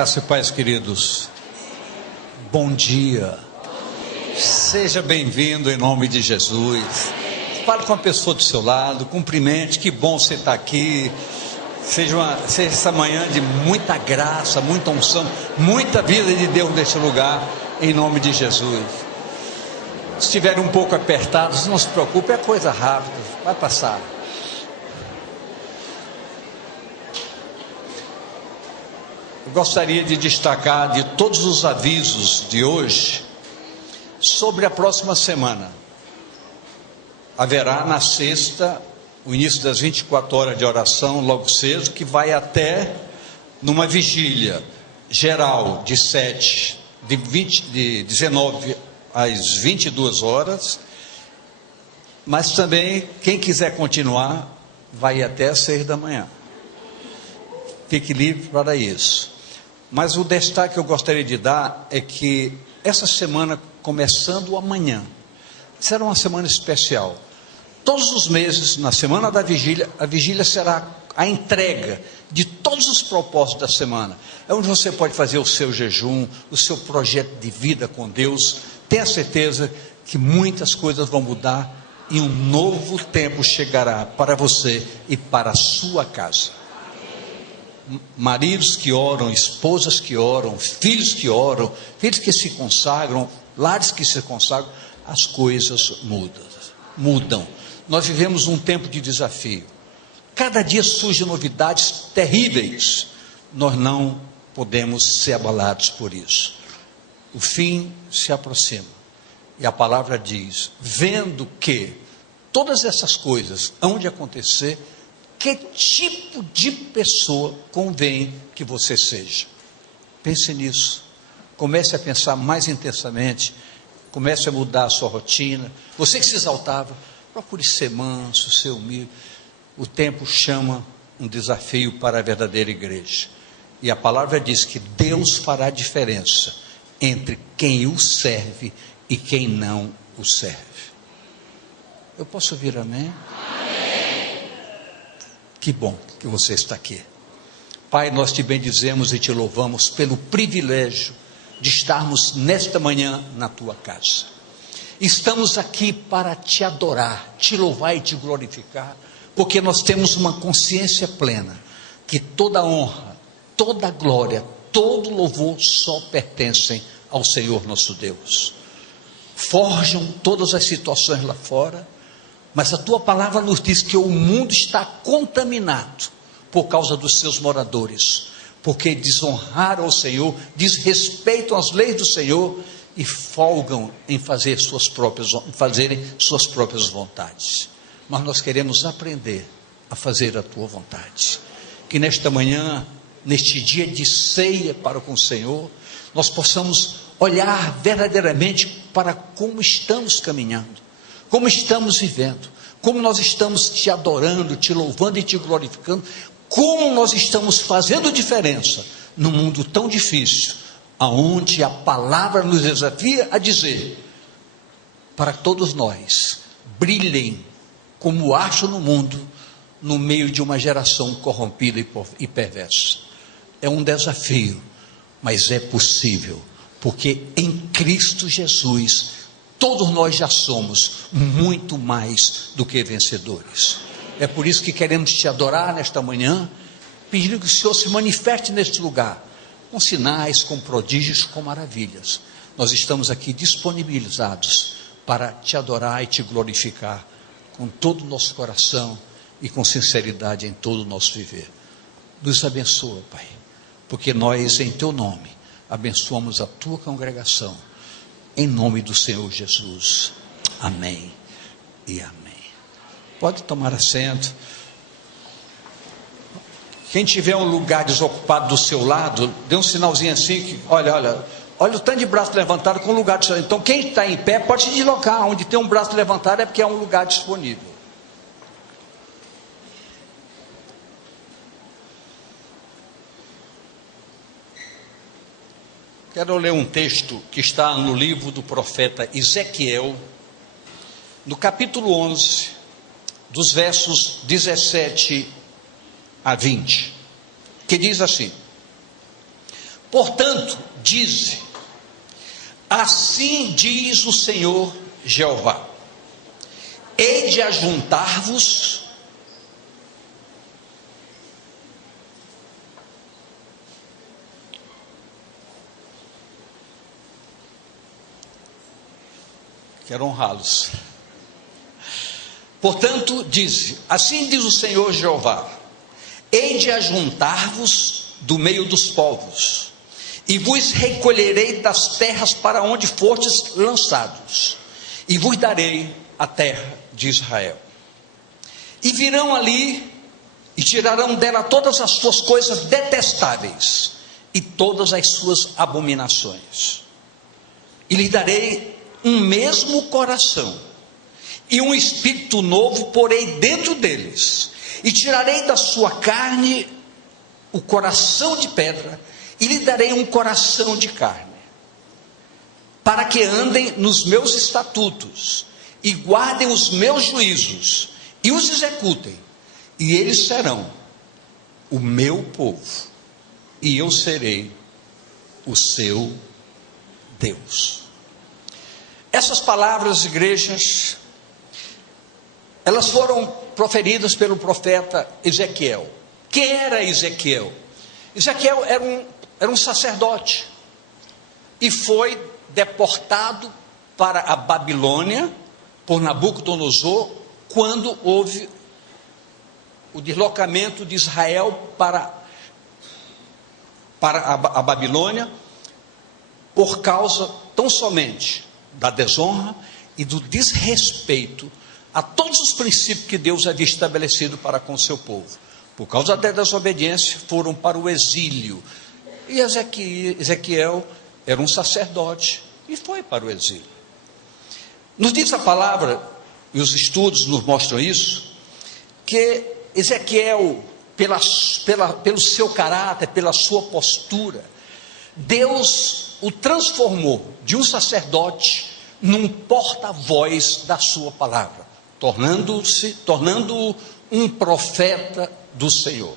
Graça e paz, queridos. Bom dia. Seja bem-vindo em nome de Jesus. Fale com a pessoa do seu lado, cumprimente, que bom você estar aqui. Seja essa manhã de muita graça, muita unção, muita vida de Deus neste lugar, em nome de Jesus. Se estiverem um pouco apertados, não se preocupe, é coisa rápida, vai passar. Eu gostaria de destacar de todos os avisos de hoje sobre a próxima semana. Haverá na sexta o início das 24 horas de oração logo cedo, que vai até numa vigília geral de 19 às 22 horas, mas também quem quiser continuar vai até às 6 da manhã. Fique livre para isso. Mas o destaque que eu gostaria de dar é que essa semana, começando amanhã, será uma semana especial. Todos os meses, na semana da vigília, a vigília será a entrega de todos os propósitos da semana. É onde você pode fazer o seu jejum, o seu projeto de vida com Deus. Tenha certeza que muitas coisas vão mudar e um novo tempo chegará para você e para a sua casa. Maridos que oram, esposas que oram, filhos que se consagram, lares que se consagram, as coisas mudam. Nós vivemos um tempo de desafio. Cada dia surgem novidades terríveis. Nós não podemos ser abalados por isso. O fim se aproxima. E a palavra diz: vendo que todas essas coisas hão de acontecer, que tipo de pessoa convém que você seja? Pense nisso. Comece a pensar mais intensamente. Comece a mudar a sua rotina. Você que se exaltava, procure ser manso, ser humilde. O tempo chama um desafio para a verdadeira igreja. E a palavra diz que Deus fará diferença entre quem o serve e quem não o serve. Eu posso ouvir amém? Que bom que você está aqui. Pai, nós te bendizemos e te louvamos pelo privilégio de estarmos nesta manhã na tua casa. Estamos aqui para te adorar, te louvar e te glorificar, porque nós temos uma consciência plena que toda honra, toda glória, todo louvor só pertencem ao Senhor nosso Deus. Forjam todas as situações lá fora, mas a tua palavra nos diz que o mundo está contaminado por causa dos seus moradores, porque desonraram o Senhor, desrespeitam as leis do Senhor e folgam em fazerem suas próprias vontades. Mas nós queremos aprender a fazer a tua vontade. Que nesta manhã, neste dia de ceia para com o Senhor, nós possamos olhar verdadeiramente para como estamos caminhando, como estamos vivendo, como nós estamos te adorando, te louvando e te glorificando, como nós estamos fazendo diferença num mundo tão difícil, aonde a palavra nos desafia a dizer, para todos nós, brilhem como acho no mundo, no meio de uma geração corrompida e perversa. É um desafio, mas é possível, porque em Cristo Jesus, todos nós já somos muito mais do que vencedores. É por isso que queremos te adorar nesta manhã, pedindo que o Senhor se manifeste neste lugar, com sinais, com prodígios, com maravilhas. Nós estamos aqui disponibilizados para te adorar e te glorificar, com todo o nosso coração e com sinceridade em todo o nosso viver. Nos abençoa, Pai, porque nós, em teu nome, abençoamos a tua congregação, em nome do Senhor Jesus. Amém e amém. Pode tomar assento. Quem tiver um lugar desocupado do seu lado, dê um sinalzinho assim, que, olha o tanto de braço levantado com lugar disponível. Então quem está em pé pode se deslocar. Onde tem um braço levantado é porque é um lugar disponível. Quero ler um texto que está no livro do profeta Ezequiel, no capítulo 11, dos versos 17 a 20, que diz assim: Portanto, dize: assim diz o Senhor Jeová: hei de ajuntar-vos quero honrá-los. Portanto, diz: assim diz o Senhor Jeová: hei de ajuntar-vos do meio dos povos, e vos recolherei das terras para onde fostes lançados, e vos darei a terra de Israel. E virão ali, e tirarão dela todas as suas coisas detestáveis, e todas as suas abominações. E lhe darei um mesmo coração, e um espírito novo porei dentro deles, e tirarei da sua carne o coração de pedra, e lhe darei um coração de carne, para que andem nos meus estatutos, e guardem os meus juízos, e os executem, e eles serão o meu povo, e eu serei o seu Deus. Essas palavras, igrejas, elas foram proferidas pelo profeta Ezequiel. Quem era Ezequiel? Ezequiel era um sacerdote, e foi deportado para a Babilônia por Nabucodonosor, quando houve o deslocamento de Israel para a Babilônia, por causa tão somente da desonra e do desrespeito a todos os princípios que Deus havia estabelecido para com o seu povo. Por causa da desobediência, foram para o exílio. E Ezequiel era um sacerdote e foi para o exílio. Nos diz a palavra, e os estudos nos mostram isso, que Ezequiel, pelo seu caráter, pela sua postura, Deus o transformou de um sacerdote num porta-voz da sua palavra, tornando-o um profeta do Senhor.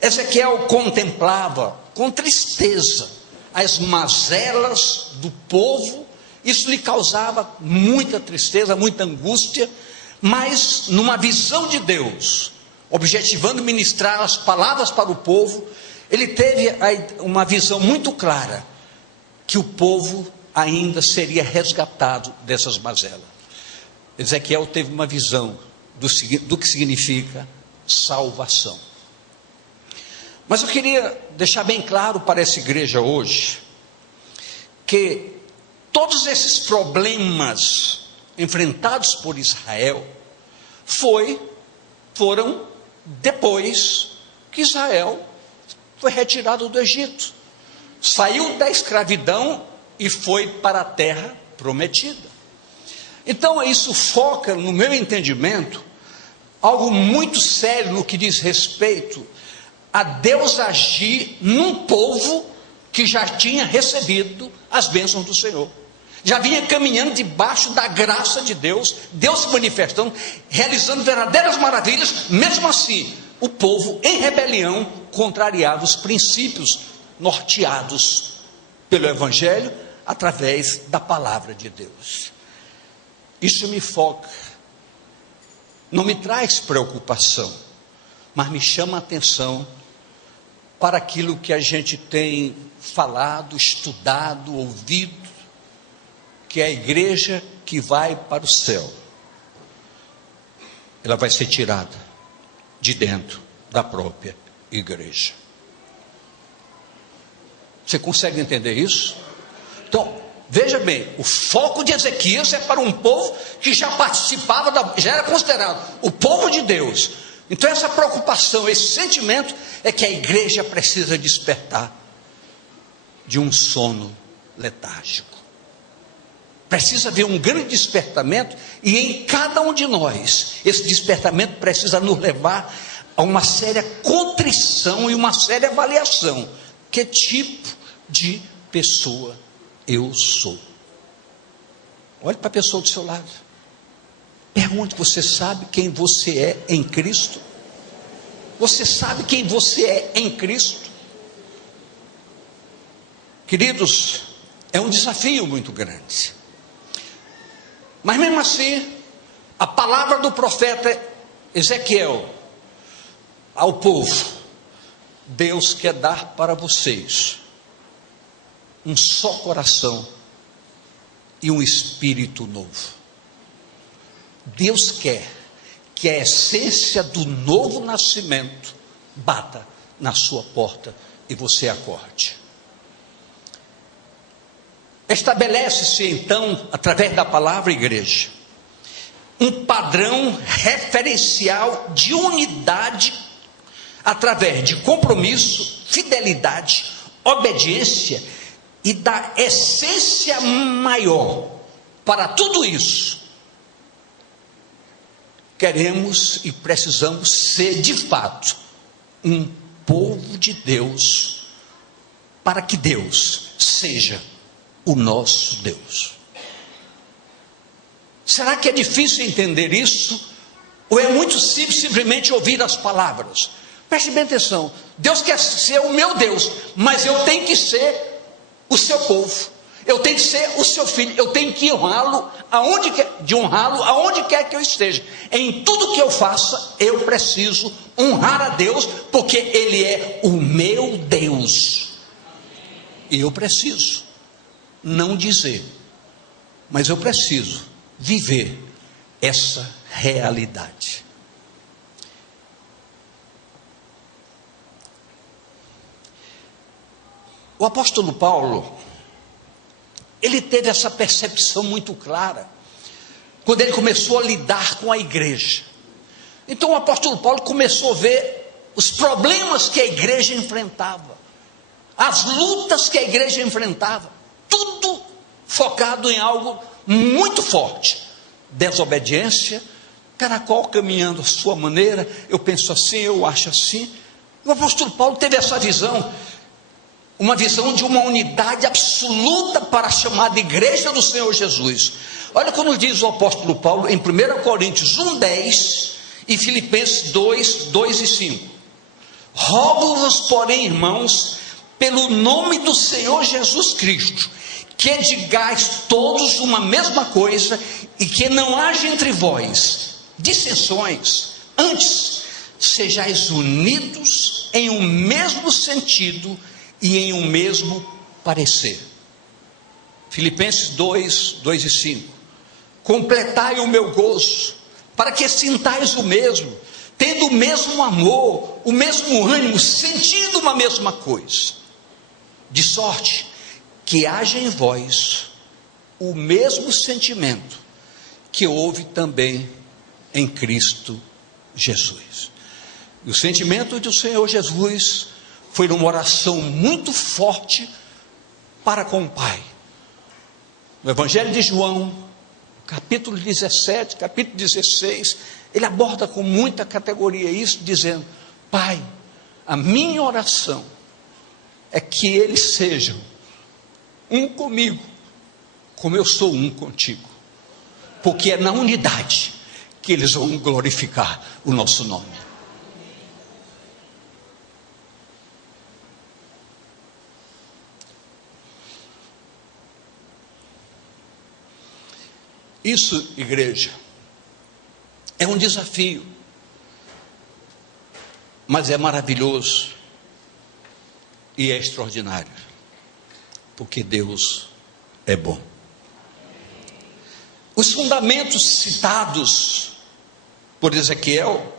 Ezequiel contemplava com tristeza as mazelas do povo. Isso lhe causava muita tristeza, muita angústia, mas numa visão de Deus, objetivando ministrar as palavras para o povo, ele teve uma visão muito clara, que o povo ainda seria resgatado dessas mazelas. Ezequiel teve uma visão do que significa salvação. Mas eu queria deixar bem claro para essa igreja hoje, que todos esses problemas enfrentados por Israel foram depois que Israel foi retirado do Egito, saiu da escravidão e foi para a terra prometida. Então isso foca, no meu entendimento, algo muito sério no que diz respeito a Deus agir num povo que já tinha recebido as bênçãos do Senhor, já vinha caminhando debaixo da graça de Deus, Deus se manifestando, realizando verdadeiras maravilhas. Mesmo assim, o povo em rebelião contrariava os princípios norteados pelo Evangelho, através da palavra de Deus. Isso me foca, não me traz preocupação, mas me chama a atenção para aquilo que a gente tem falado, estudado, ouvido, que é a igreja que vai para o céu, ela vai ser tirada de dentro da própria igreja. Você consegue entender isso? Então, veja bem, o foco de Ezequias é para um povo que já participava, já era considerado o povo de Deus. Então essa preocupação, esse sentimento é que a igreja precisa despertar de um sono letárgico. Precisa haver um grande despertamento, e em cada um de nós, esse despertamento precisa nos levar a uma séria contrição e uma séria avaliação. Que tipo de pessoa eu sou? Olhe para a pessoa do seu lado. Pergunte: você sabe quem você é em Cristo? Você sabe quem você é em Cristo? Queridos, é um desafio muito grande. Mas mesmo assim, a palavra do profeta Ezequiel ao povo: Deus quer dar para vocês um só coração e um espírito novo. Deus quer que a essência do novo nascimento bata na sua porta e você acorde. Estabelece-se então, através da palavra, igreja, um padrão referencial de unidade através de compromisso, fidelidade, obediência e da essência maior. Para tudo isso, queremos e precisamos ser de fato um povo de Deus, para que Deus seja o nosso Deus. Será que é difícil entender isso? Ou é muito simples simplesmente ouvir as palavras? Preste bem atenção. Deus quer ser o meu Deus, mas eu tenho que ser o seu povo. Eu tenho que ser o seu filho. Eu tenho que honrá-lo aonde quer que eu esteja. Em tudo que eu faça, eu preciso honrar a Deus, porque Ele é o meu Deus. E eu preciso não dizer, mas eu preciso viver essa realidade. O apóstolo Paulo, ele teve essa percepção muito clara quando ele começou a lidar com a igreja. Então o apóstolo Paulo começou a ver os problemas que a igreja enfrentava, as lutas que a igreja enfrentava, tudo focado em algo muito forte: desobediência, cada qual caminhando a sua maneira. Eu penso assim, eu acho assim. O apóstolo Paulo teve essa visão, uma visão de uma unidade absoluta para a chamada igreja do Senhor Jesus. Olha como diz o apóstolo Paulo em 1 Coríntios 1:10 e Filipenses 2:2 e 5. Rogo-vos, porém, irmãos, pelo nome do Senhor Jesus Cristo, que digais todos uma mesma coisa, e que não haja entre vós dissensões, antes sejais unidos em um mesmo sentido e em um mesmo parecer. Filipenses 2:2 e 5. Completai o meu gozo, para que sintais o mesmo, tendo o mesmo amor, o mesmo ânimo, sentindo uma mesma coisa, de sorte que haja em vós o mesmo sentimento que houve também em Cristo Jesus. E o sentimento do Senhor Jesus foi uma oração muito forte para com o Pai. No Evangelho de João, capítulo 17, capítulo 16, ele aborda com muita categoria isso, dizendo: Pai, a minha oração é que eles sejam um comigo, como eu sou um contigo, porque é na unidade que eles vão glorificar o nosso nome. Isso, igreja, é um desafio, mas é maravilhoso e é extraordinário, porque Deus é bom. Os fundamentos citados por Ezequiel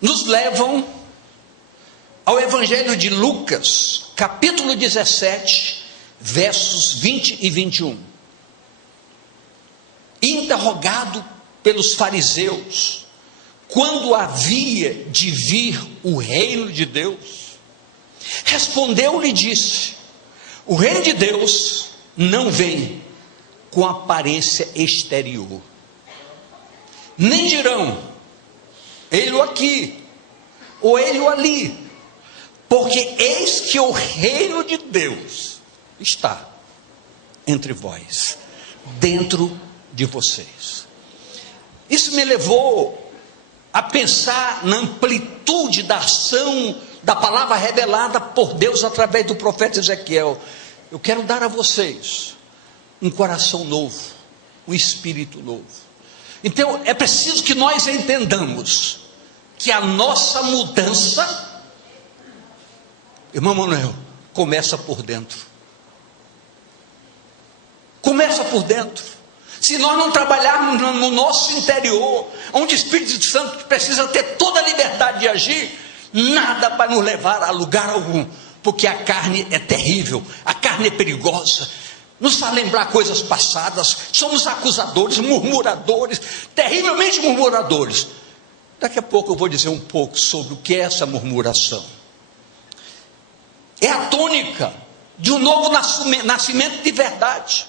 nos levam ao Evangelho de Lucas, capítulo 17, versos 20 e 21. Interrogado pelos fariseus, quando havia de vir o reino de Deus, respondeu-lhe e disse: o reino de Deus não vem com aparência exterior, nem dirão ele aqui ou ele ali, porque eis que o reino de Deus está entre vós, dentro de vocês. Isso me levou a pensar na amplitude da ação da palavra revelada por Deus através do profeta Ezequiel. Eu quero dar a vocês um coração novo, um espírito novo. Então é preciso que nós entendamos que a nossa mudança, irmão Manuel, começa por dentro. Começa por dentro. Se nós não trabalharmos no nosso interior, onde o Espírito Santo precisa ter toda a liberdade de agir, nada vai nos levar a lugar algum, porque a carne é terrível, a carne é perigosa, nos faz lembrar coisas passadas, somos acusadores, murmuradores, terrivelmente murmuradores. Daqui a pouco eu vou dizer um pouco sobre o que é essa murmuração. É a tônica de um novo nascimento de verdade.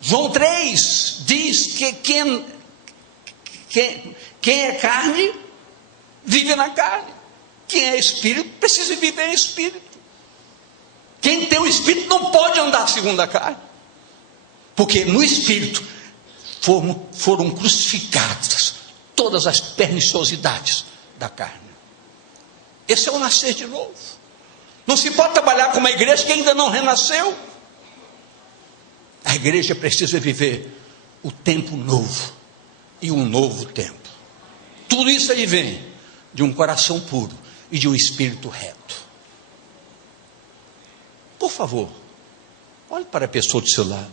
João 3 diz que quem é carne, vive na carne. Quem é espírito, precisa viver em espírito. Quem tem o espírito não pode andar segundo a carne. Porque no espírito foram crucificadas todas as perniciosidades da carne. Esse é o nascer de novo. Não se pode trabalhar com uma igreja que ainda não renasceu. A igreja precisa viver o tempo novo e um novo tempo. Tudo isso aí vem de um coração puro e de um espírito reto. Por favor, olhe para a pessoa do seu lado.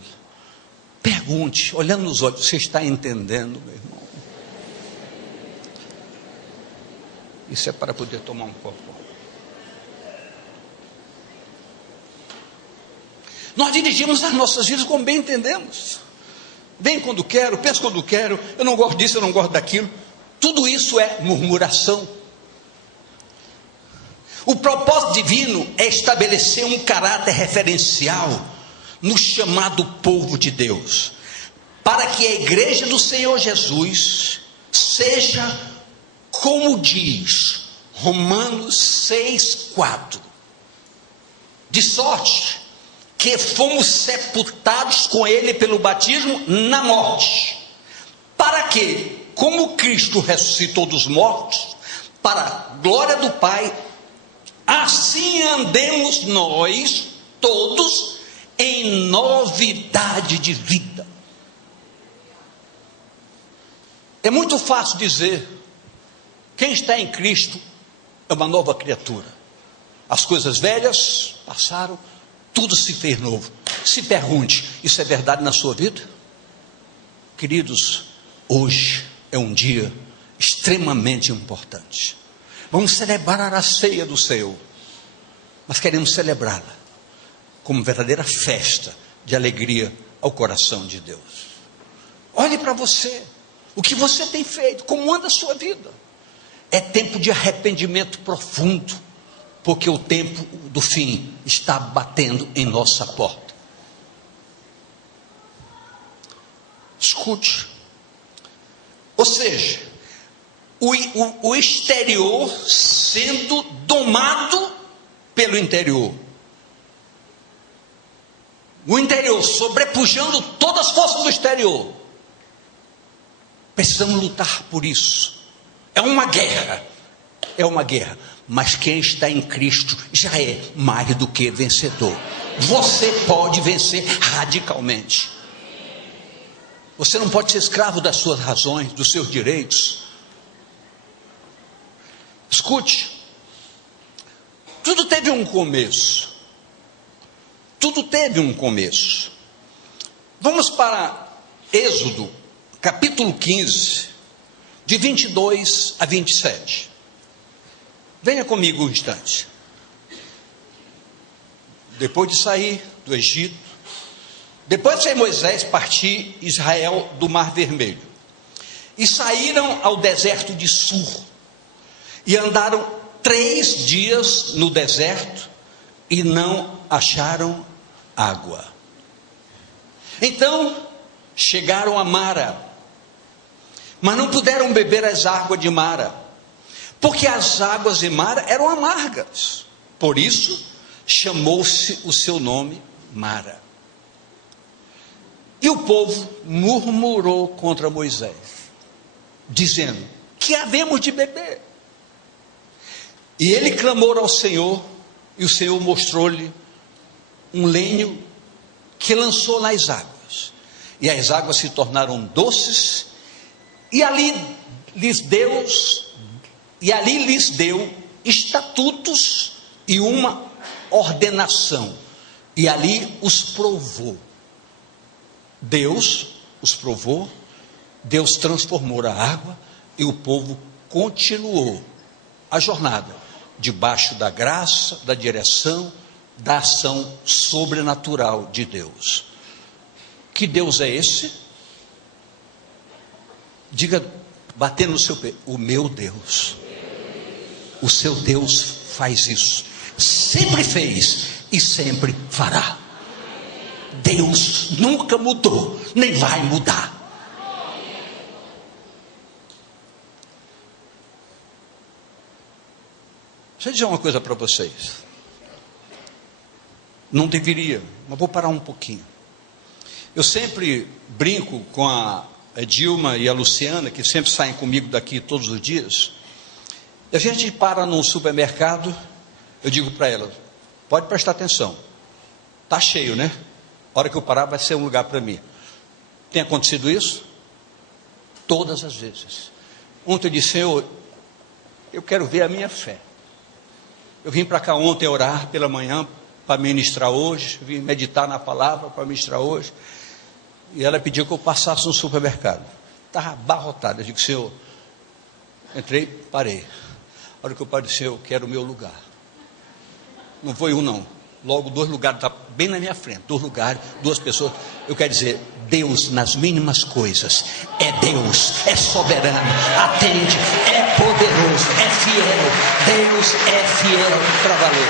Pergunte, olhando nos olhos, você está entendendo, meu irmão? Isso é para poder tomar um copo. Nós dirigimos as nossas vidas como bem entendemos. Vem quando quero, penso quando quero, eu não gosto disso, eu não gosto daquilo. Tudo isso é murmuração. O propósito divino é estabelecer um caráter referencial no chamado povo de Deus, para que a igreja do Senhor Jesus seja como diz Romanos 6,4, de sorte que fomos sepultados com ele pelo batismo na morte, para que, como Cristo ressuscitou dos mortos, para a glória do Pai, assim andemos nós todos em novidade de vida. É muito fácil dizer, quem está em Cristo é uma nova criatura. As coisas velhas passaram, tudo se fez novo. Se pergunte, isso é verdade na sua vida? Queridos, hoje é um dia extremamente importante. Vamos celebrar a ceia do Senhor, mas queremos celebrá-la como verdadeira festa de alegria ao coração de Deus. Olhe para você, o que você tem feito, como anda a sua vida. É tempo de arrependimento profundo, porque o tempo do fim está batendo em nossa porta. Escute. Ou seja, o exterior sendo domado pelo interior. O interior sobrepujando todas as forças do exterior. Precisamos lutar por isso. É uma guerra. É uma guerra. Mas quem está em Cristo já é mais do que vencedor. Você pode vencer radicalmente. Você não pode ser escravo das suas razões, dos seus direitos. Escute. Tudo teve um começo. Tudo teve um começo. Vamos para Êxodo, capítulo 15, de 22 a 27. Venha comigo um instante. Depois de sair do Egito, depois de Moisés partir Israel do Mar Vermelho, e saíram ao deserto de Sur, e andaram 3 dias no deserto, e não acharam água. Então chegaram a Mara, mas não puderam beber as águas de Mara, porque as águas de Mara eram amargas. Por isso chamou-se o seu nome Mara. E o povo murmurou contra Moisés, dizendo: que havemos de beber? E ele clamou ao Senhor, e o Senhor mostrou-lhe um lenho que lançou nas águas, e as águas se tornaram doces, e ali lhes deu estatutos e uma ordenação, e ali os provou. Deus os provou, Deus transformou a água, e o povo continuou a jornada, debaixo da graça, da direção, da ação sobrenatural de Deus. Que Deus é esse? Diga, batendo no seu pé, o meu Deus. O seu Deus faz isso, sempre fez e sempre fará. Deus nunca mudou, nem vai mudar. Deixa eu dizer uma coisa para vocês. Não deveria, mas vou parar um pouquinho. Eu sempre brinco com a Dilma e a Luciana, que sempre saem comigo daqui todos os dias. E a gente para num supermercado, eu digo para elas, pode prestar atenção, está cheio, né? A hora que eu parar vai ser um lugar para mim. Tem acontecido isso? Todas as vezes. Ontem eu disse, Senhor, eu quero ver a minha fé. Eu vim para cá ontem orar pela manhã, para ministrar hoje, vim meditar na palavra para ministrar hoje, e ela pediu que eu passasse no supermercado, estava abarrotado. Eu digo, Senhor, entrei, parei. A hora que eu parei, Senhor, eu quero o meu lugar. Não foi um não, logo 2 lugares, está bem na minha frente, 2 lugares, 2 pessoas. Eu quero dizer, Deus nas mínimas coisas, é Deus, é soberano, atende, é poderoso, é fiel. Deus é fiel para valer.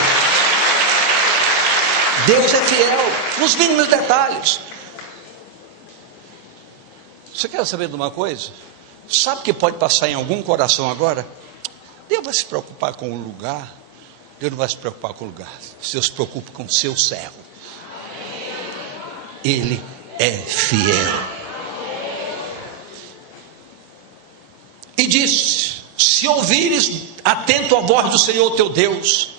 Deus é fiel nos mínimos detalhes. Você quer saber de uma coisa? Sabe o que pode passar em algum coração agora? Deus vai se preocupar com o lugar. Deus não vai se preocupar com o lugar. Deus se preocupa com o seu servo. Ele é fiel. E disse, se ouvires atento à voz do Senhor teu Deus,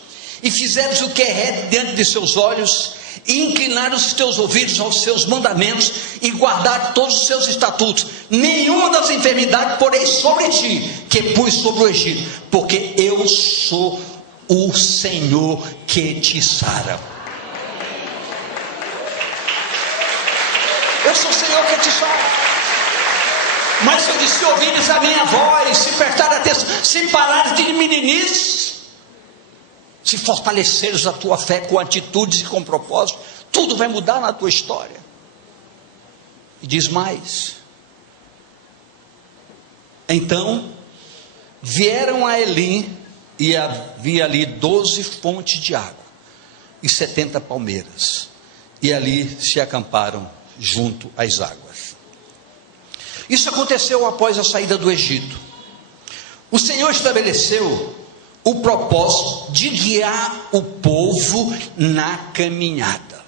e fizeres o que é reto diante de seus olhos, e inclinares os teus ouvidos aos seus mandamentos, e guardar todos os seus estatutos, nenhuma das enfermidades porei sobre ti, que pus sobre o Egito, porque eu sou o Senhor que te sara. Eu sou o Senhor que te sara. Mas eu disse, se ouvires a minha voz, se prestar atenção, se parares de meninice, se fortaleceres a tua fé com atitudes e com propósito, tudo vai mudar na tua história. E diz mais, então vieram a Elim, e havia ali 12 fontes de água e 70 palmeiras, e ali se acamparam junto às águas. Isso aconteceu após a saída do Egito. O Senhor estabeleceu o propósito de guiar o povo na caminhada.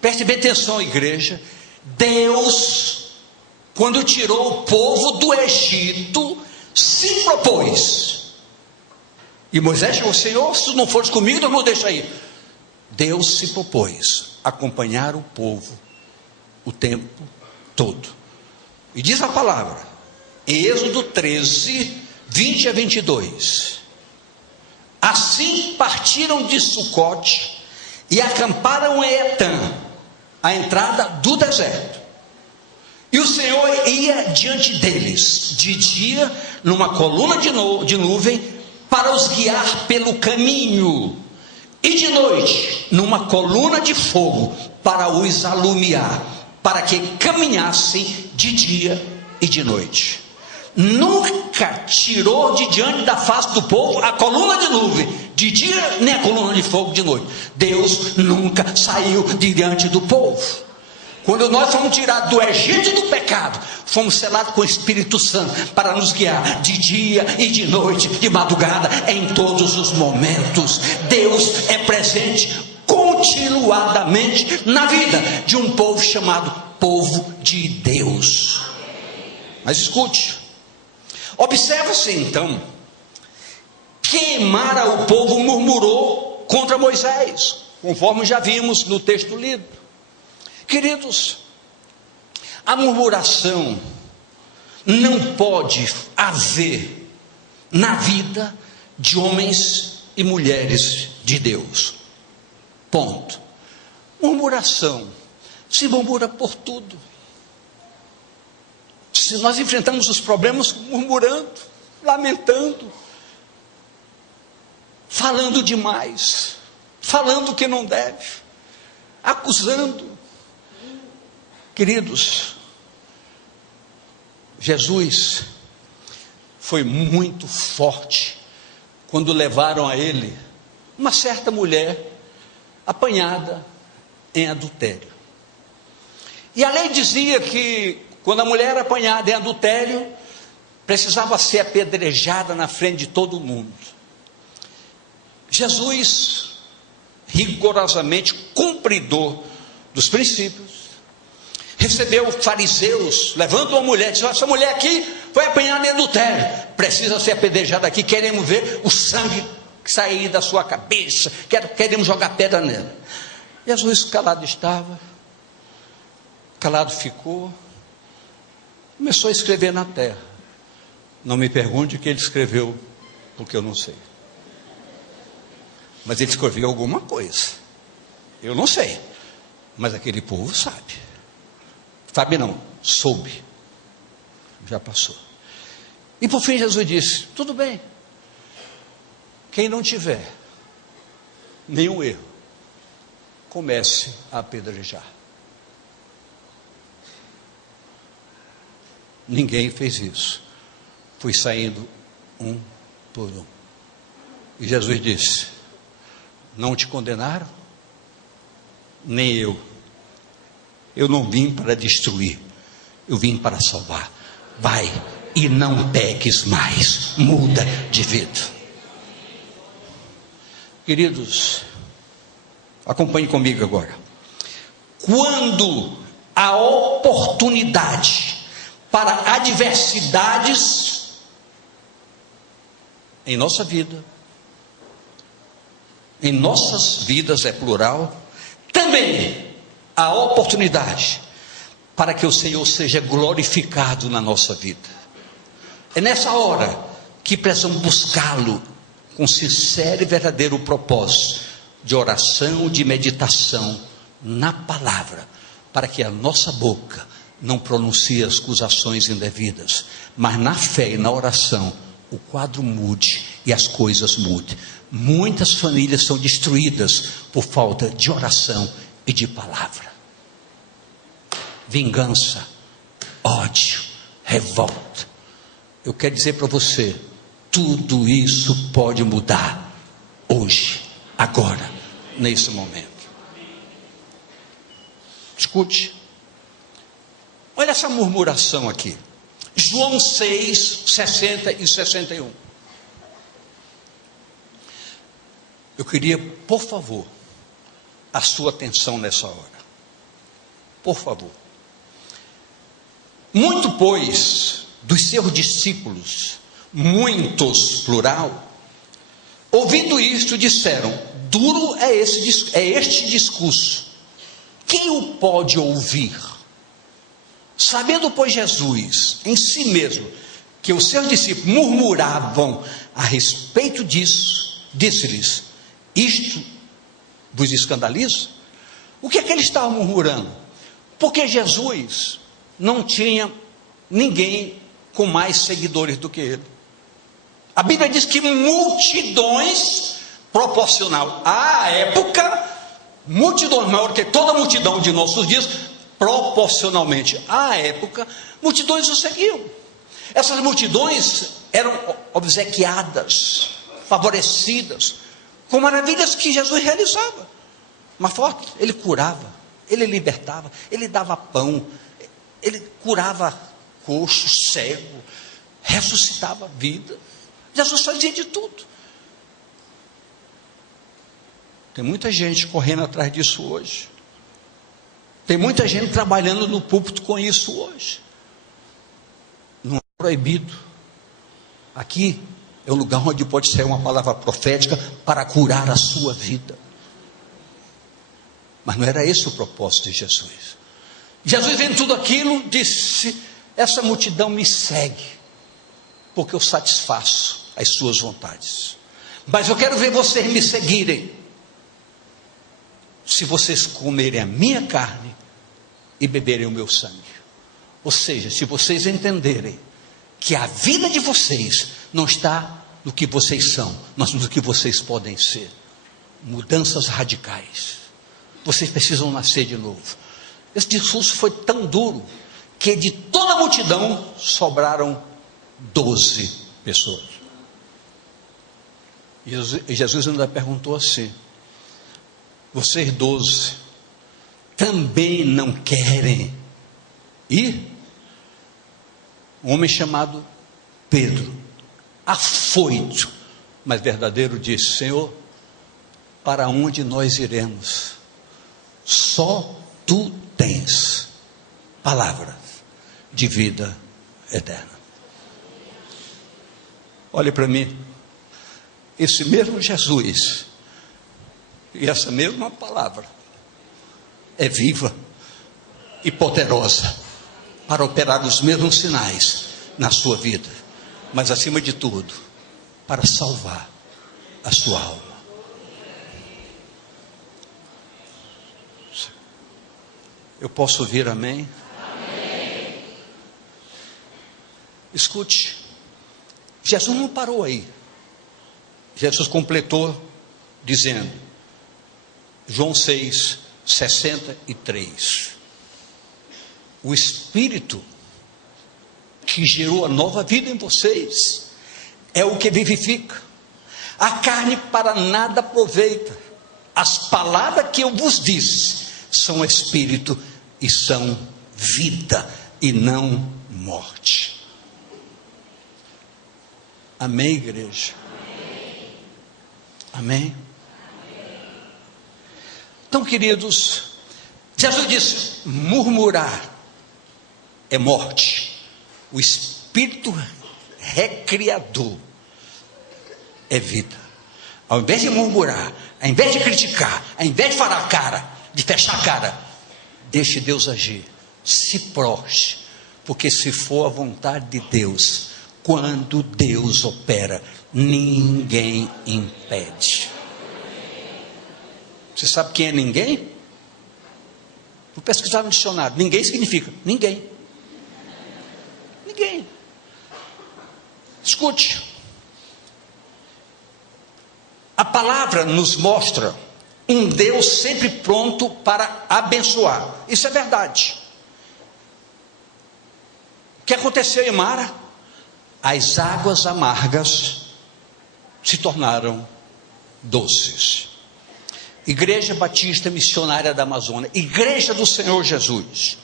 Preste bem atenção, igreja. Deus, quando tirou o povo do Egito, se propôs. E Moisés chegou, Senhor, se tu não fores comigo, não me deixa ir. Deus se propôs a acompanhar o povo o tempo todo. E diz a palavra, Êxodo 13, 20 a 22. Assim partiram de Sucote e acamparam em Etã, a entrada do deserto. E o Senhor ia diante deles, de dia, numa coluna de nuvem, para os guiar pelo caminho, e de noite, numa coluna de fogo, para os alumiar, para que caminhassem de dia e de noite. Nunca tirou de diante da face do povo a coluna de nuvem de dia, nem a coluna de fogo de noite. Deus nunca saiu de diante do povo. Quando nós fomos tirados do Egito e do pecado, fomos selados com o Espírito Santo para nos guiar de dia e de noite, de madrugada, em todos os momentos. Deus é presente continuadamente na vida de um povo chamado povo de Deus. Mas escute, observa-se então queimara o povo, murmurou contra Moisés, conforme já vimos no texto lido. Queridos, a murmuração não pode haver na vida de homens e mulheres de Deus. Ponto. Murmuração se murmura por tudo. Se nós enfrentamos os problemas murmurando, lamentando, falando demais, falando o que não deve, acusando. Queridos, Jesus foi muito forte quando levaram a ele uma certa mulher apanhada em adultério. E a lei dizia que quando a mulher era apanhada em adultério, precisava ser apedrejada na frente de todo mundo. Jesus, rigorosamente cumpridor dos princípios, recebeu fariseus, levando uma mulher, disse: essa mulher aqui foi apanhada em adultério, precisa ser apedrejada aqui, queremos ver o sangue sair da sua cabeça, queremos jogar pedra nela. Jesus calado estava, calado ficou, começou a escrever na terra. Não me pergunte o que ele escreveu, porque eu não sei. Mas ele escreveu alguma coisa. Eu não sei, mas aquele povo sabe. Sabe não, soube. Já passou. E por fim Jesus disse: tudo bem, quem não tiver nenhum erro, comece a apedrejar. Ninguém fez isso. Fui saindo um por um. E Jesus disse: não te condenaram? Nem eu. Eu não vim para destruir, eu vim para salvar. Vai e não peques mais, muda de vida. Queridos, acompanhe comigo agora. Quando a oportunidade para adversidades em nossa vida, em nossas vidas é plural, também a oportunidade para que o Senhor seja glorificado na nossa vida. É nessa hora que precisamos buscá-lo com sincero e verdadeiro propósito de oração, de meditação na palavra, para que a nossa boca não pronuncie as acusações indevidas, mas na fé e na oração o quadro mude e as coisas mudem. Muitas famílias são destruídas por falta de oração e de palavra. Vingança, ódio, revolta. Eu quero dizer para você, tudo isso pode mudar hoje, agora, nesse momento. Escute. Olha essa murmuração aqui. João 6, 60 e 61. Eu queria, por favor, a sua atenção nessa hora. Por favor. Muito, pois, dos seus discípulos, muitos, plural, ouvindo isto, disseram: duro é este discurso. Quem o pode ouvir? Sabendo, pois, Jesus em si mesmo que os seus discípulos murmuravam a respeito disso, disse-lhes: isto vos escandaliza? O que é que eles estavam murmurando? Porque Jesus não tinha ninguém com mais seguidores do que ele. A Bíblia diz que multidões, proporcional à época, multidões maior que toda a multidão de nossos dias, proporcionalmente à época, multidões o seguiam. Essas multidões eram obsequiadas, favorecidas, com maravilhas que Jesus realizava. Mas forte, ele curava, ele libertava, ele dava pão, ele curava coxo, cego, ressuscitava a vida. Jesus fazia de tudo. Tem muita gente correndo atrás disso hoje. Tem muita gente trabalhando no púlpito com isso hoje. Não é proibido. Aqui é um lugar onde pode sair uma palavra profética para curar a sua vida. Mas não era esse o propósito de Jesus. Jesus, vendo tudo aquilo, disse: essa multidão me segue, porque eu satisfaço as suas vontades. Mas eu quero ver vocês me seguirem, se vocês comerem a minha carne e beberem o meu sangue. Ou seja, se vocês entenderem que a vida de vocês não está no que vocês são, mas no que vocês podem ser. Mudanças radicais. Vocês precisam nascer de novo. Esse discurso foi tão duro que de toda a multidão sobraram 12 pessoas. E Jesus ainda perguntou assim: vocês 12 também não querem ir? Um homem chamado Pedro, afoito, mas verdadeiro, disse: Senhor, para onde nós iremos? Só tu tens palavras de vida eterna. Olhe para mim, esse mesmo Jesus e essa mesma palavra é viva e poderosa para operar os mesmos sinais na sua vida, mas acima de tudo, para salvar a sua alma. Eu posso ouvir amém? Amém. Escute, Jesus não parou aí. Jesus completou dizendo, João 6:63, o Espírito que gerou a nova vida em vocês é o que vivifica. A carne para nada aproveita. As palavras que eu vos disse são espírito e são vida e não morte. Amém, igreja? Amém? Então, queridos, Jesus disse: murmurar é morte. O espírito recriador é vida. Ao invés de murmurar, ao invés de criticar, ao invés de falar a cara, de fechar a cara, deixe Deus agir. Se prostre, porque se for a vontade de Deus, quando Deus opera, ninguém impede. Você sabe quem é ninguém? Vou pesquisar no dicionário. Ninguém significa ninguém. Ninguém. Escute. A palavra nos mostra um Deus sempre pronto para abençoar. Isso é verdade. O que aconteceu em Mara? As águas amargas se tornaram doces. Igreja Batista Missionária da Amazônia, Igreja do Senhor Jesus.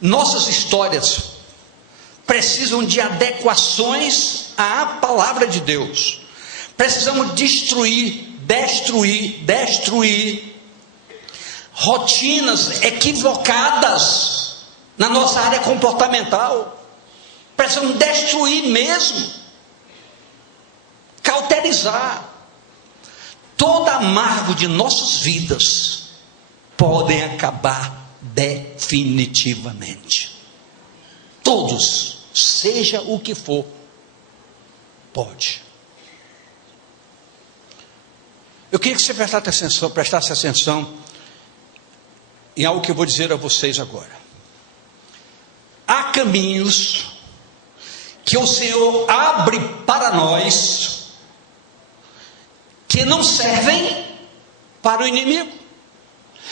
Nossas histórias precisam de adequações à palavra de Deus. Precisamos destruir rotinas equivocadas na nossa área comportamental. Precisamos destruir mesmo, cauterizar. Todo amargo de nossas vidas podem acabar definitivamente. Todos, seja o que for, pode. Eu queria que você prestasse atenção em algo que eu vou dizer a vocês agora. Há caminhos que o Senhor abre para nós que não servem para o inimigo.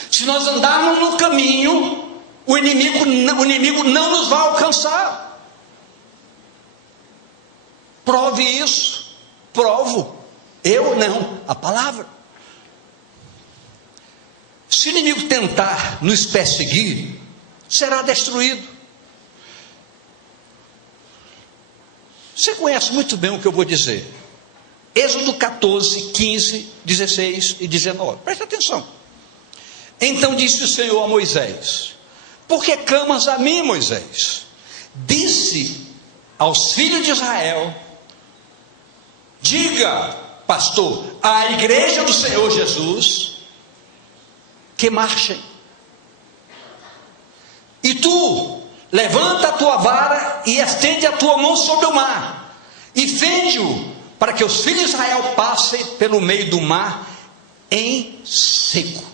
Se nós andarmos no caminho, o inimigo não nos vai alcançar. Prove isso. Provo. Eu não, a palavra. Se o inimigo tentar nos perseguir, será destruído. Você conhece muito bem o que eu vou dizer. Êxodo 14, 15, 16 e 19. Presta atenção. Então disse o Senhor a Moisés: por que clamas a mim, Moisés? Disse aos filhos de Israel: diga, pastor, à igreja do Senhor Jesus, que marchem. E tu, levanta a tua vara e estende a tua mão sobre o mar, e fende-o, para que os filhos de Israel passem pelo meio do mar em seco.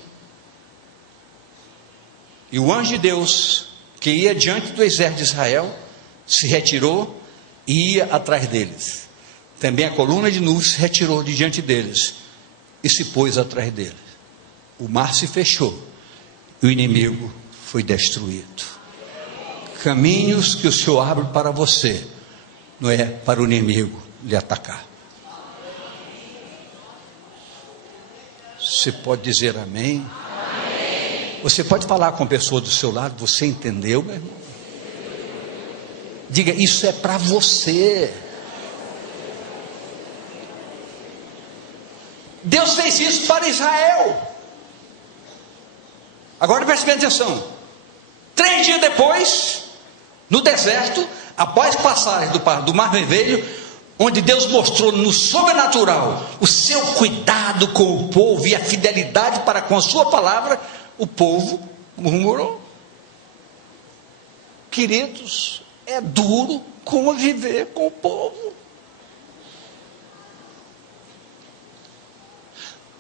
E o anjo de Deus, que ia diante do exército de Israel, se retirou e ia atrás deles. Também a coluna de nuvem se retirou de diante deles e se pôs atrás deles. O mar se fechou e o inimigo foi destruído. Caminhos que o Senhor abre para você, não é para o inimigo lhe atacar. Você pode dizer amém? Amém. Você pode falar com a pessoa do seu lado, você entendeu, meu irmão? Diga, isso é para você. Deus fez isso para Israel. Agora preste bem atenção. 3 dias depois, no deserto, após passarem do Mar Vermelho, onde Deus mostrou no sobrenatural o seu cuidado com o povo e a fidelidade para com a sua palavra, o povo murmurou. Queridos, é duro conviver com o povo.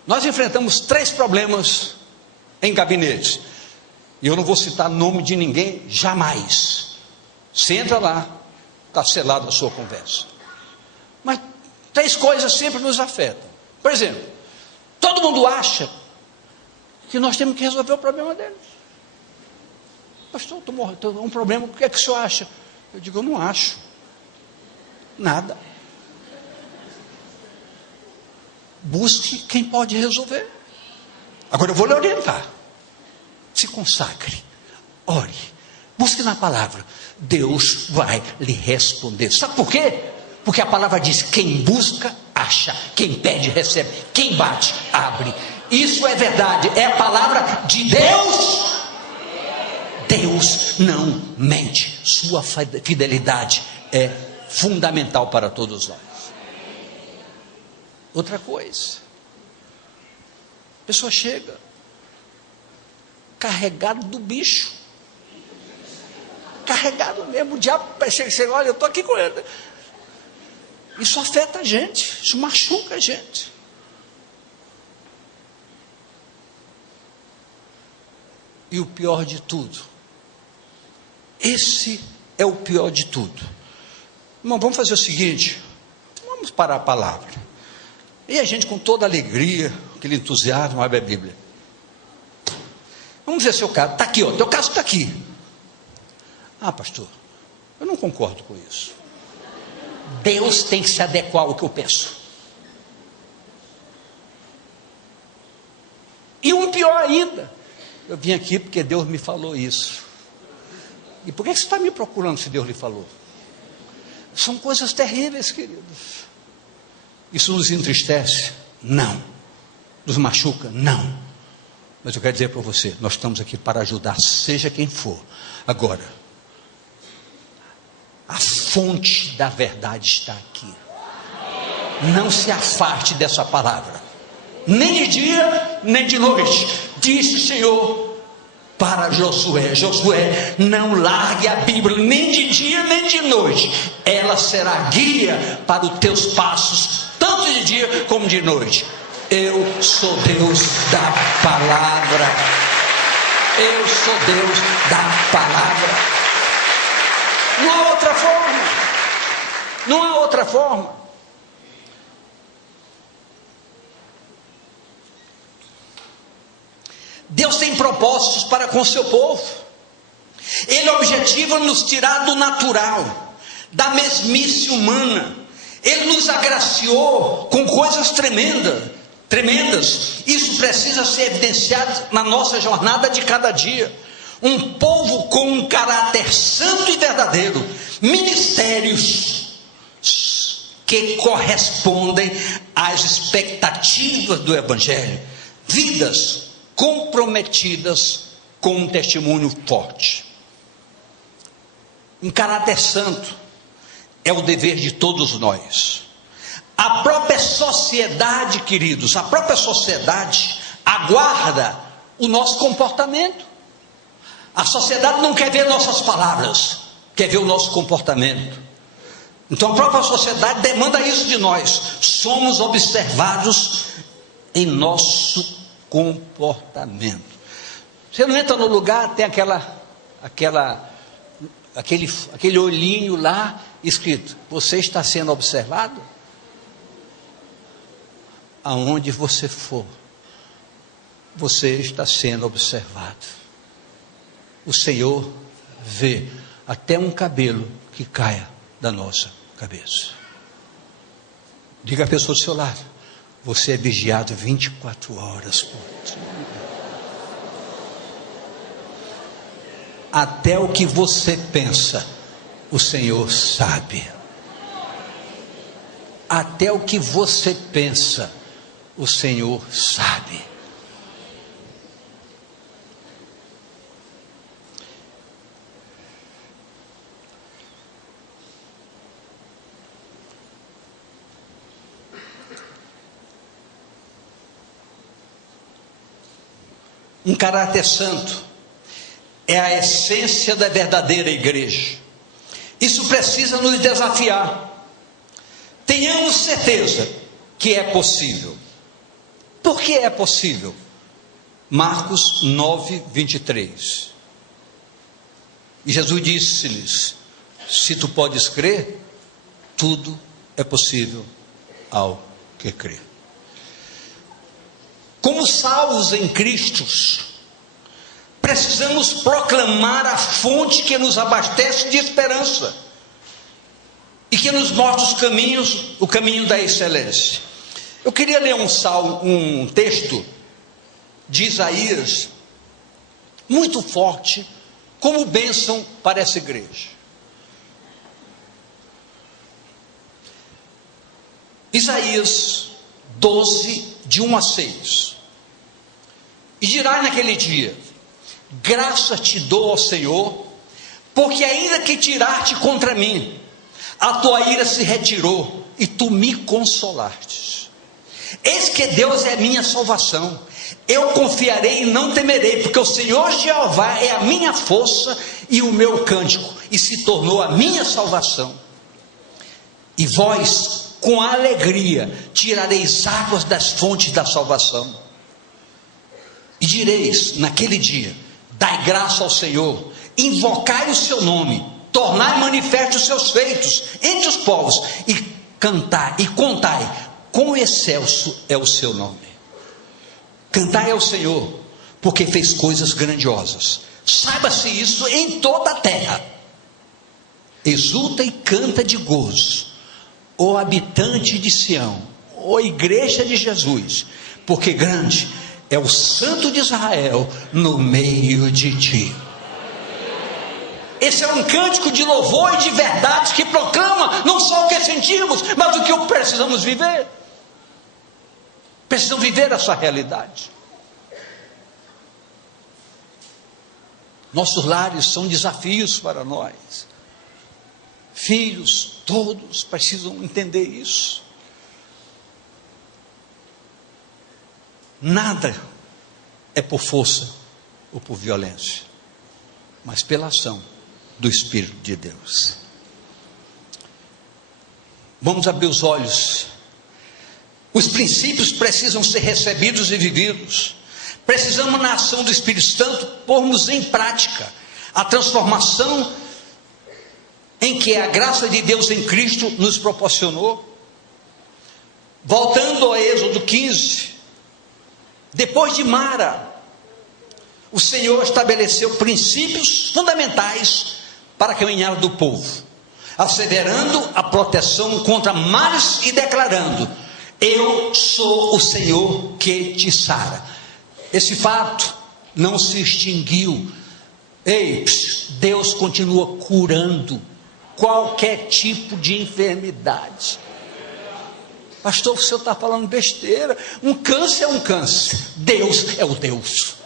Nós enfrentamos 3 problemas em gabinetes, e eu não vou citar nome de ninguém jamais. Você entra lá, está selada a sua conversa. Mas 3 coisas sempre nos afetam. Por exemplo, todo mundo acha que nós temos que resolver o problema deles. Pastor, estou um problema, o que é que o senhor acha? Eu digo, eu não acho nada. Busque quem pode resolver. Agora eu vou lhe orientar. Se consagre, ore, busque na palavra. Deus vai lhe responder. Sabe por quê? Porque a palavra diz: quem busca, acha. Quem pede, recebe. Quem bate, abre. Isso é verdade, é a palavra de Deus. Deus não mente. Sua fidelidade é fundamental para todos nós. Outra coisa, a pessoa chega carregado do bicho, carregado mesmo. O diabo chega, olha, eu estou aqui com ele. Isso afeta a gente, isso machuca a gente. E o pior de tudo, esse é o pior de tudo. Irmão, vamos fazer o seguinte, vamos parar a palavra. E a gente, com toda alegria, aquele entusiasmo, abre a Bíblia. Vamos ver seu caso. Está aqui, ó. Teu caso está aqui. Ah, pastor, eu não concordo com isso. Deus tem que se adequar ao que eu penso. E um pior ainda, eu vim aqui porque Deus me falou isso. E por que você está me procurando se Deus lhe falou? São coisas terríveis, queridos. Isso nos entristece? Não. Nos machuca? Não. Mas eu quero dizer para você, nós estamos aqui para ajudar, seja quem for. Agora, a fonte da verdade está aqui. Não se afaste dessa palavra, nem de dia, nem de noite. Disse o Senhor para Josué: Josué, não largue a Bíblia, nem de dia, nem de noite. Ela será guia para os teus passos, tanto de dia como de noite. Eu sou Deus da palavra. Eu sou Deus da palavra. Não há outra forma. Não há outra forma. Deus tem propósitos para com o seu povo. Ele objetiva nos tirar do natural, da mesmice humana. Ele nos agraciou com coisas tremendas. Isso precisa ser evidenciado na nossa jornada de cada dia. Um povo com um caráter santo e verdadeiro, ministérios que correspondem às expectativas do Evangelho, vidas comprometidas com um testemunho forte. Um caráter santo é o dever de todos nós. A própria sociedade, queridos, a própria sociedade aguarda o nosso comportamento. A sociedade não quer ver nossas palavras, quer ver o nosso comportamento. Então a própria sociedade demanda isso de nós. Somos observados em nosso comportamento. Você não entra no lugar, tem aquele olhinho lá escrito: você está sendo observado? Aonde você for, você está sendo observado. O Senhor vê até um cabelo que caia da nossa cabeça. Diga à pessoa do seu lado: você é vigiado 24 horas por dia. Até o que você pensa, o Senhor sabe. Até o que você pensa, o Senhor sabe. Um caráter santo é a essência da verdadeira igreja. Isso precisa nos desafiar. Tenhamos certeza que é possível. Por que é possível? Marcos 9, 23. E Jesus disse-lhes: se tu podes crer, tudo é possível ao que crê. Como salvos em Cristo, precisamos proclamar a fonte que nos abastece de esperança e que nos mostra os caminhos, o caminho da excelência. Eu queria ler um texto de Isaías muito forte, como bênção para essa igreja. Isaías 12, de 1 a 6. E dirás naquele dia: graça te dou ao Senhor, porque ainda que tirar-te contra mim, a tua ira se retirou e tu me consolastes. Eis que Deus é a minha salvação, eu confiarei e não temerei, porque o Senhor Jeová é a minha força e o meu cântico, e se tornou a minha salvação. E vós, com alegria, tirareis águas das fontes da salvação. E direis naquele dia: dai graça ao Senhor, invocai o seu nome, tornai manifestos os seus feitos entre os povos, e cantai e contai quão excelso é o seu nome. Cantai ao Senhor, porque fez coisas grandiosas. Saiba-se isso em toda a terra. Exulta e canta de gozo, ó habitante de Sião, ó igreja de Jesus, porque grande é o Santo de Israel no meio de ti. Esse é um cântico de louvor e de verdades que proclama não só o que sentimos, mas o que precisamos viver. Precisamos viver essa realidade. Nossos lares são desafios para nós. Filhos, todos precisam entender isso. Nada é por força ou por violência, mas pela ação do Espírito de Deus. Vamos abrir os olhos. Os princípios precisam ser recebidos e vividos. Precisamos, na ação do Espírito Santo, pormos em prática a transformação em que a graça de Deus em Cristo nos proporcionou. Voltando ao Êxodo 15, depois de Mara, o Senhor estabeleceu princípios fundamentais para a caminhada do povo, asseverando a proteção contra males e declarando: eu sou o Senhor que te sara. Esse fato não se extinguiu. Deus continua curando qualquer tipo de enfermidade. Pastor, o senhor está falando besteira. Um câncer é um câncer, Deus é o Deus.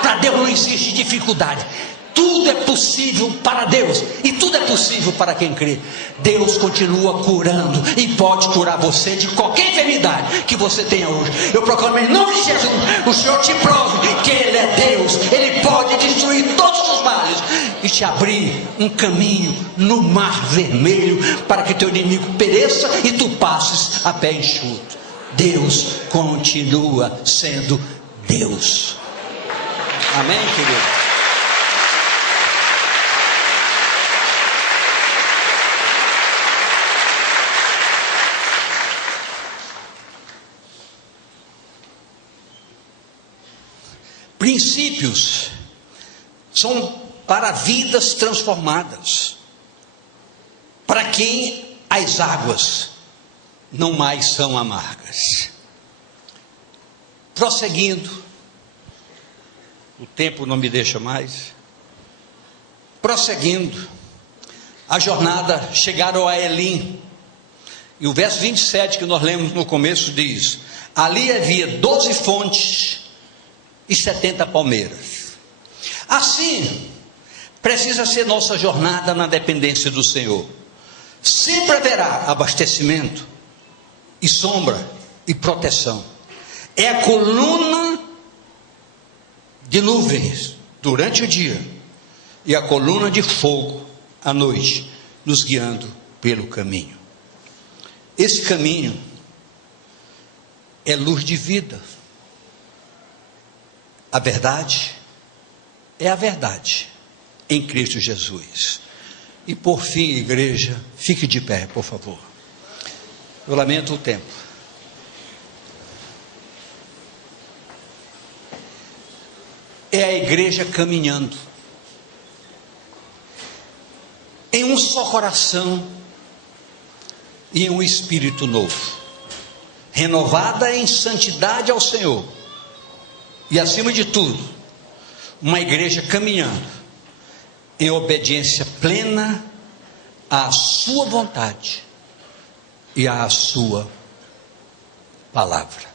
Para Deus não existe dificuldade. Tudo é possível para Deus, e tudo é possível para quem crê. Deus continua curando e pode curar você de qualquer enfermidade que você tenha hoje. Eu proclamo em nome de Jesus, o Senhor te prove que Ele é Deus. Ele pode destruir todos os males e te abrir um caminho no mar vermelho, para que teu inimigo pereça e tu passes a pé enxuto. Deus continua sendo Deus. Amém, querido? Princípios são para vidas transformadas, para quem as águas não mais são amargas. Prosseguindo, o tempo não me deixa mais. Prosseguindo, a jornada chegaram a Elim, e o verso 27 que nós lemos no começo diz: ali havia 12 fontes e 70 palmeiras. Assim precisa ser nossa jornada na dependência do Senhor. Sempre haverá abastecimento e sombra e proteção. É a coluna de nuvens durante o dia e a coluna de fogo à noite, nos guiando pelo caminho. Esse caminho é luz de vida. A verdade é a verdade em Cristo Jesus. E por fim, igreja, fique de pé, por favor. Eu lamento o tempo. É a igreja caminhando em um só coração e em um espírito novo, renovada em santidade ao Senhor. E acima de tudo, uma igreja caminhando em obediência plena à sua vontade e à sua palavra.